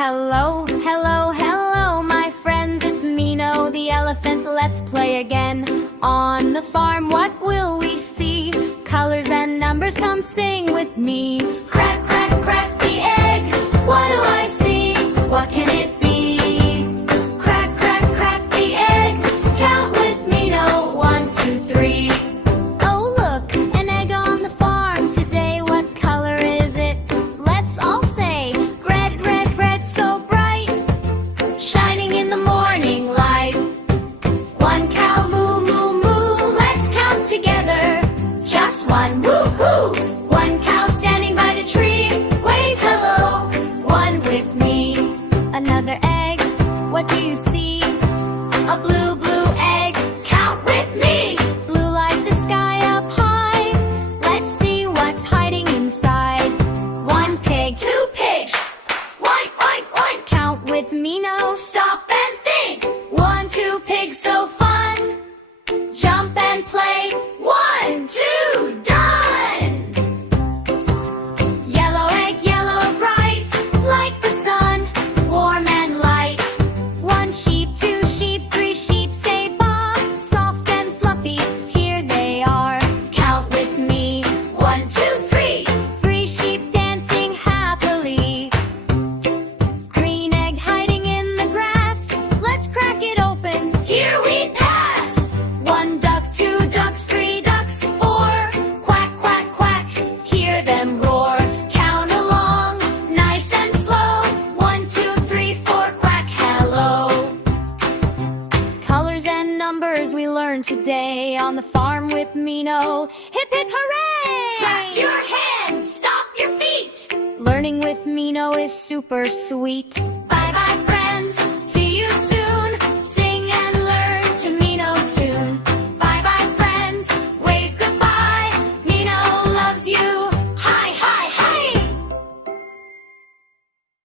Hello, hello, hello, my friends, it's Mino the Elephant. Let's play again. On the farm, what will we see? Colors and numbers, come sing with me. Crack, crack, crack the egg. What do I see? What can it be? Crack, crack, crack the egg. Count with Mino, 1, 2, 3. Oh look, an egg on the farm today. What color is it? Let's all say red, red, red, so bright, shining in the morning light. One cow moo, moo, moo. Let's count together. Just one, woo-hoo. One cow standing by the tree. Wave hello, one with me. Another egg, what do you see? A blue, blue egg. Count with me. Blue like the sky up high. Let's see what's hiding inside. One pig, two pigs. Oink, oink, oink. Count with me, no stop and think. 1, 2 pigs, so fun. Jump and play. 1, 2, done. Yellow egg, yellow bright, like the sun, warm and light. 1 sheep, 2 sheep, 3 sheep, say ba. Soft and fluffy, here they are. Count with me. 1, 2, 3. 3 sheep dancing happily. Green egg hiding in the grass. Let's crack it open. Here we pass. 1 duck, 2 ducks, 3 ducks, 4. Quack, quack, quack, hear them roar. Count along, nice and slow. 1, 2, 3, 4, quack, hello. Colors and numbers we learned today on the farm with Mino. Hip, hip, hooray! Clap your hands, stop your feet. Learning with Mino is super sweet.